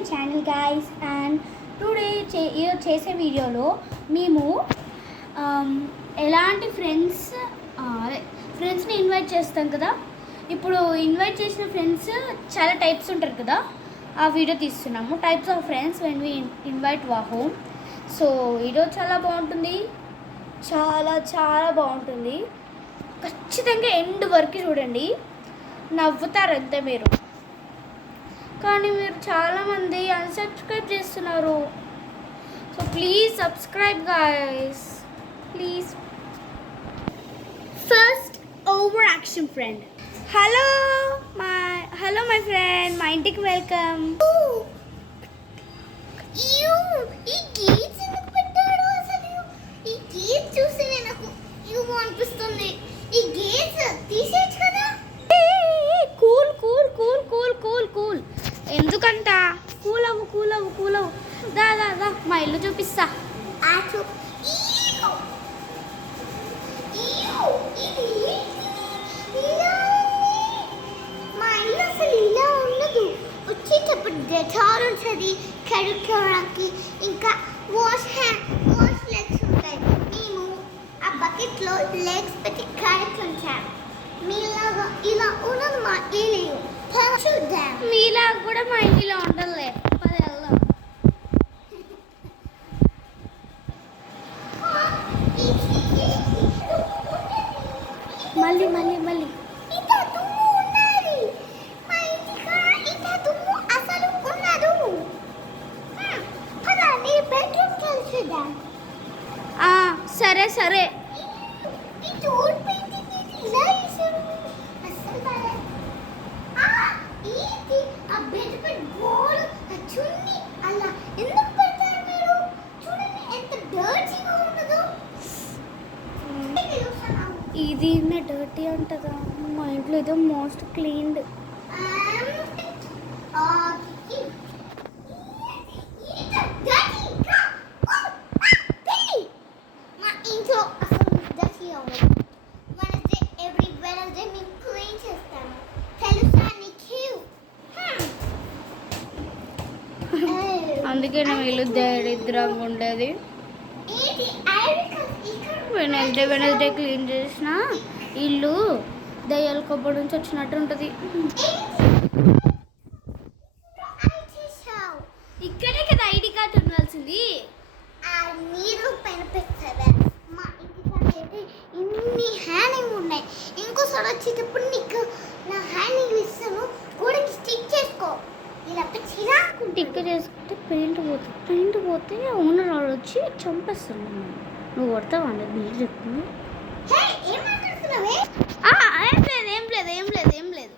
My channel guys. And today ఈరోజు చేసే వీడియోలో మేము ఎలాంటి ఫ్రెండ్స్ని ఇన్వైట్ చేస్తాం కదా. ఇప్పుడు ఇన్వైట్ చేసిన ఫ్రెండ్స్ చాలా టైప్స్ ఉంటారు కదా, ఆ వీడియో తీస్తున్నాము. Types of friends when we invite home. So ఈరోజు చాలా బాగుంటుంది, చాలా చాలా బాగుంటుంది. ఖచ్చితంగా ఎండ్ వరకు చూడండి, నవ్వుతారు అంతే మీరు. కానీ మీరు చాలామంది అన్సబ్స్క్రైబ్ చేస్తున్నారు. So please subscribe guys, please. First over action friend. Hello my friend, మా ఇంటికి వెల్కమ్. ఈ గేట్స్ ఎందుకు పెట్టాడు అసలు? ఈ గేట్స్ చూసి నాకు ఇవ్వు అనిపిస్తుంది. ఈ గేట్స్ తీసేయచ్చు కదా. Cool cool cool cool cool cool ఎందుకంట? కూల్ అవ్వు. దా మా ఇల్లు చూపిస్తా. మా ఇల్లు అసలు ఇలా ఉండదు. వచ్చేటప్పుడు డెటాల్ ఉంటుంది కడుక్కోవడానికి, ఇంకా వాష్ లెగ్స్ ఉంటాయి. మేము ఆ బకెట్లో లెగ్స్ పెట్టి కడుక్కుంటాం. మీలాగా ఇలా ఉండదు మా ఇల్లు. చూద్దాం. మీలాగా కూడా మా ఇంటిలో ఉండదులే. మళ్ళీ సరే. ఇది డర్టీ అంటదా? మా ఇంట్లో ఏదో మోస్ట్ క్లీన్డ్. అందుకే నా ఇల్లు దరిద్రంగా ఉండేది. వెనస్డే క్లీన్ చేసిన ఇల్లు దయ్యాల కొబ్బరి నుంచి వచ్చినట్టు ఉంటుంది. ఇక్కడే కదా ఐడి కార్డ్ ఉండాల్సింది. మీరు పైన పెట్టారా? మా ఇంటికి ఇన్ని హ్యాండింగ్ ఉన్నాయి. ఇంకోసారి వచ్చేటప్పుడు నీకు నా హ్యాండింగ్ ఇస్తాను, గోడకి స్టిక్ చేసుకో. ఇలా టిక్ చేసుకుంటే పెయింట్ పోతే ఓనర్ వాళ్ళు వచ్చి చంపేస్తాను. నువ్వు కొడతావా? మీరు చెప్తుంది. ఏం లేదు.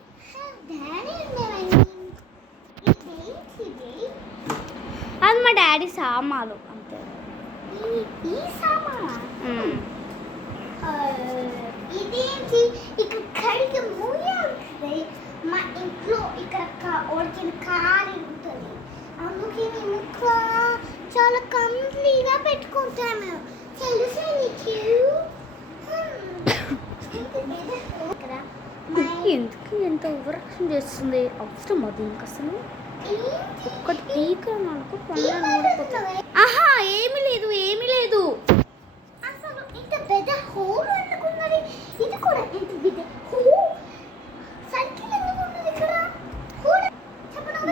అది మా డాడీ సామాలు అంతే. ఈ సామానా? ఇదేంటి ఇక్కడ కడిగి మూయాలి. మా ఇంట్లో ఇక్కడ ఉడికిన కారీ ఉంటుంది. అందుకే మేము చాలా కంప్లీట్గా పెట్టుకుంటాము. తెలుసా నీకు? ఎందుకు ఎంత ఓవరాక్షన్ చేస్తుంది? అవసరం అది ఇంక అసలు ఒక్కటి పీక నాకు పనులు. ఆహా ఏమీ లేదు. అసలు ఇంత పెద్ద హోల్ ఎందుకున్నది? ఇది కూడా ఇంత పెద్ద హోల్. సైకిల్ ఎందుకున్నది ఇక్కడ?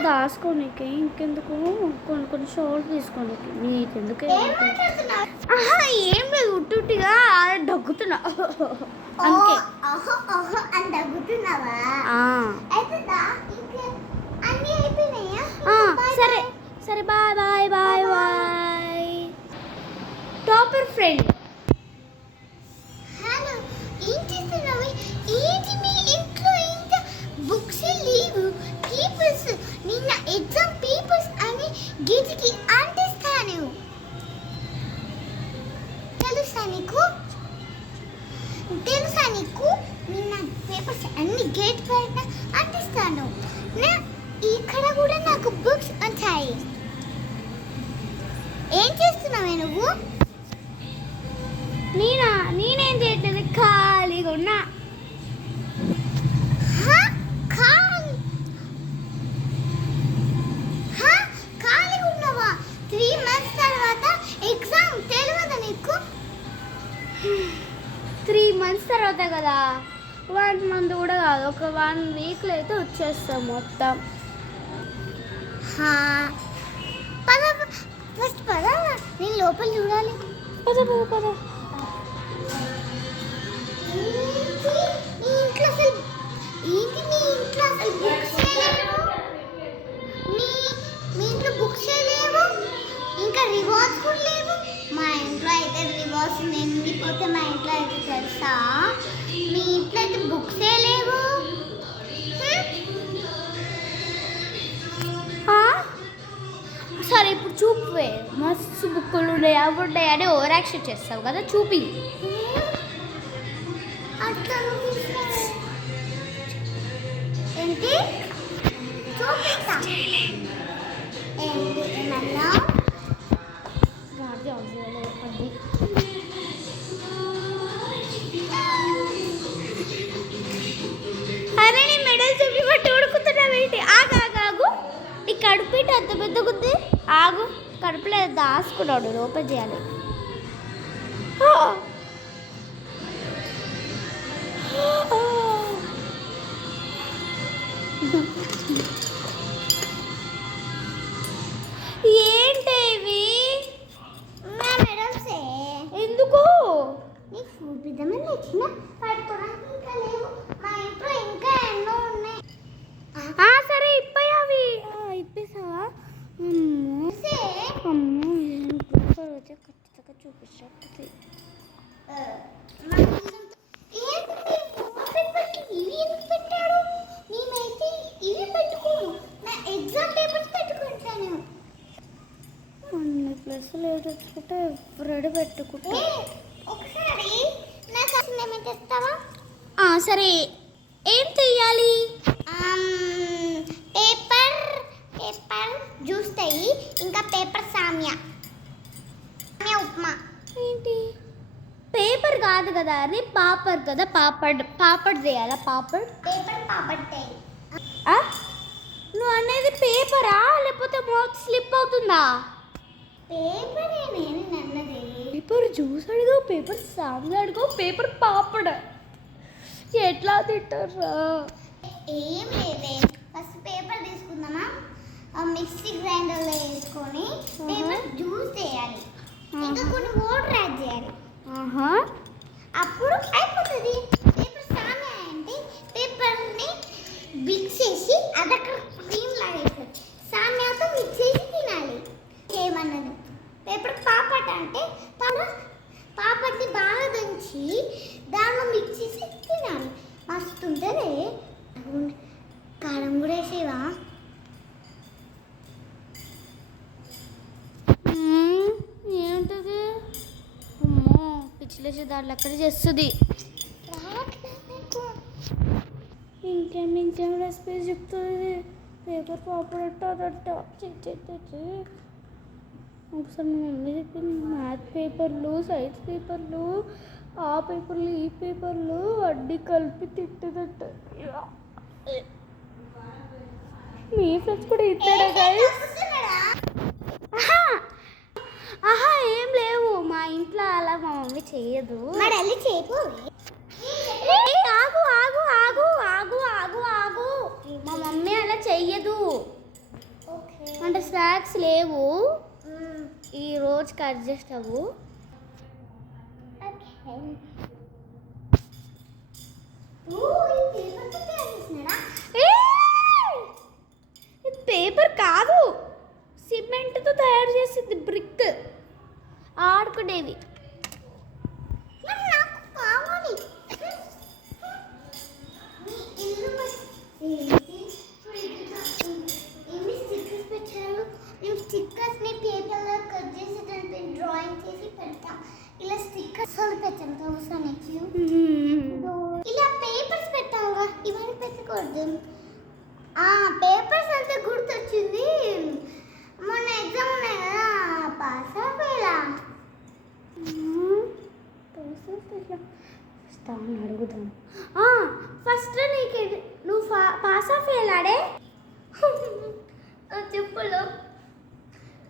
దాచుకోనికి ఇంకెందుకు, కొన్ని షోలు తీసుకోనికి. నీకెందుకు? ఏం లేదు, ఉట్టిగా దగ్గుతున్నా అంతే. సరే బాయ్. Topper friend. హలో, ఏం చేస్తున్నావు? ఏంటి మీ ఇంట్లో ఇంత బుక్స్ లేవు? పేపర్స్ నిన్న ఎగ్జామ్ పేపర్స్ అని గేట్కి అంటిస్తాను. తెలుసా నీకు నిన్న పేపర్స్ అన్ని గేట్ పైన అంటిస్తాను. ఇక్కడ కూడా నాకు బుక్స్ ఉంటాయి. ఏం చేస్తున్నావే నువ్వు? నేనేం చేయట్లేదు, ఖాళీగా ఉన్నా. మంత్స్ తర్వాత కదా, 1 మంత్ కూడా కాదు, ఒక 1 వీక్లో అయితే వచ్చేస్తాం మొత్తం. పద ఫస్ట్ పద, నేను లోపల చూడాలి. పద పద పద. నీ ఇంట్లో అసలు బుక్స్ లేవు, మీ ఇంట్లో బుక్స్ లేవు, ఇంకా రివార్డ్స్ కూడా లేవు. మా ఇంట్లో అయితే రివార్డ్స్ నిండిపోతే మా ఇంట్లో అయితే తెలుసా, మీ ఇంట్లో అయితే బుక్సే లేవు. సరే ఇప్పుడు చూపే, మస్తు బుక్కులు ఉన్నాయి అవి ఉన్నాయి అని ఓవర్ యాక్షన్ చేస్తావు కదా, చూపి. అట్లా ఏంటి చూపిస్తా. ఏంటి ఏమన్నా అరే నీ మెడల్ చూపి పట్టి ఉడుకుతున్నావు ఏంటి? ఆగు ఆగు ఆగు, నీ కడుపు అంత పెద్దగుంది. ఆగు, కడుపులో దాసుకున్నాడు, ఓపెన్ చేయాలి. ఏంటి ఇవి? నా మెడల్సే. ఎందుకు? నీకు చూపిద్దామని వచ్చిన, పట్టుకోవడానికి ఇంకా లేవు. మా ఇంట్లో ఇంకా ఎన్నో ఉన్నాయి. సరే ఇప్పయి అవి. ఇప్పేసావా? అమ్మో ఖచ్చితంగా చూపించట్టు. ఇవి ఎందుకు పెట్టాడు? నేనైతే ఇవి పెట్టుకోను, నా ఎగ్జామ్ పేపర్స్ పెట్టుకుంటాను. అన్ని ప్లస్లు ఏడుచుకుంటే ఎప్పుడు పెట్టుకుంటా. ఒకసారి నాకు అసలు ఏమైతే తెస్తావా? సరే, ఏం చెయ్యాలి? పేపర్ జ్యూస్ తెయ్యి, ఇంకా పేపర్ సామ్యా ఉప్మా. ఏంటి పేపర్ కాదు కదా, అది పాపడ్ కదా, పాపడ్ చేయాలా? పేపర్ పాపడ్ తెయ్యి. నువ్వు అనేది పేపరా లేకపోతే మౌత్ స్లిప్ అవుతుందా? పేపర్ నేను అన్నది. పేపర్ జ్యూస్ అడుగు, పేపర్ సాంగ్ అడుగు, పేపర్ పాపడ్ ఎట్లా తింటారా? ఏం లేదే, ఫస్ట్ పేపర్ తీసుకుందామా, మిక్సీ గ్రైండర్లో వేసుకొని పేపర్ జ్యూస్ వేయాలి, ఇంకా కొన్ని వాటర్ యాడ్ చేయాలి. అప్పుడు అయిపోతుంది. పేపర్ సామ్యా అంటే పేపర్ని మిక్స్ చేసి అదొక క్రీమ్ లాగా వేస్తారు, సామ్యాతో మిక్స్ చేసి తినాలి. ఏమన్నది పేపర్ పాపడ్ అంటే పాపడ్ని బాగా దంచి దానిలో మిక్స్ చేసి తినాలి, మస్తు ఉంటుంది. కారం కూడా వేసేవా? ఏంటది? అమ్మో పిచ్చిలేసి దాంట్లో ఎక్కడ చేస్తుంది. ఇంకేం రెసిపీస్ చెప్తుంది. పేపర్ పాపడ్ అదట్ట ఒకసారి మా మమ్మీ చెప్పింది, మ్యాథ్ పేపర్లు, సైన్స్ పేపర్లు, ఆ పేపర్లు ఈ పేపర్లు అడ్డి కలిపి తిట్టదట్ట. మీ ఫ్రెండ్స్ కూడా ఇస్తారా గైస్? ఏం లేవు మా ఇంట్లో, అలా మా మమ్మీ చేయదు. ఆగు ఆగు ఆగు ఆగు ఆగు ఆగు, మా మమ్మీ అలా చెయ్యదు. అంటే స్నాక్స్ లేవు ఈ రోజుకి, అడ్జస్ట్ అవ్వు. పేపర్ కాదు, సిమెంట్తో తయారు చేసింది, బ్రిక్ ఆడుకునేవి. స్టిక్కర్స్ని పేపర్లో కట్ చేసి దానిపై డ్రాయింగ్ చేసి పెడతాం. ఇలా స్టిక్కర్స్ పెట్టాం అవసరానికి. ఇలా పేపర్స్ పెట్టాముగా, ఇవన్నీ పెట్టకూడదు. పేపర్స్ అంతా గుర్తొచ్చింది, మొన్న ఎగ్జామ్ ఉన్నాయి కదా, పాస్ అయిపోయా. అడుగుదాం. ఫస్ట్ నీకు నువ్వు పాస్ ఆఫ్ అయ్యాడే చెప్పులు,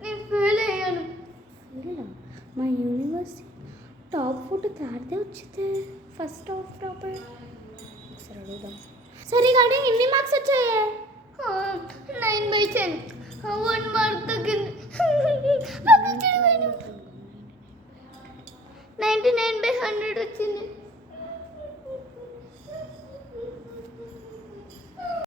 నేను ఫెయిల్ అయ్యాను. మా యూనివర్సిటీ టాప్ ఫోటో తాడితే వచ్చింది ఫస్ట్ టాపర్ ఒకసారి అడుగుదాం. సరే కానీ ఎన్ని మార్క్స్ వచ్చాయి? 9/10. 1 మార్క్ తగ్గింది. 99/100 వచ్చింది.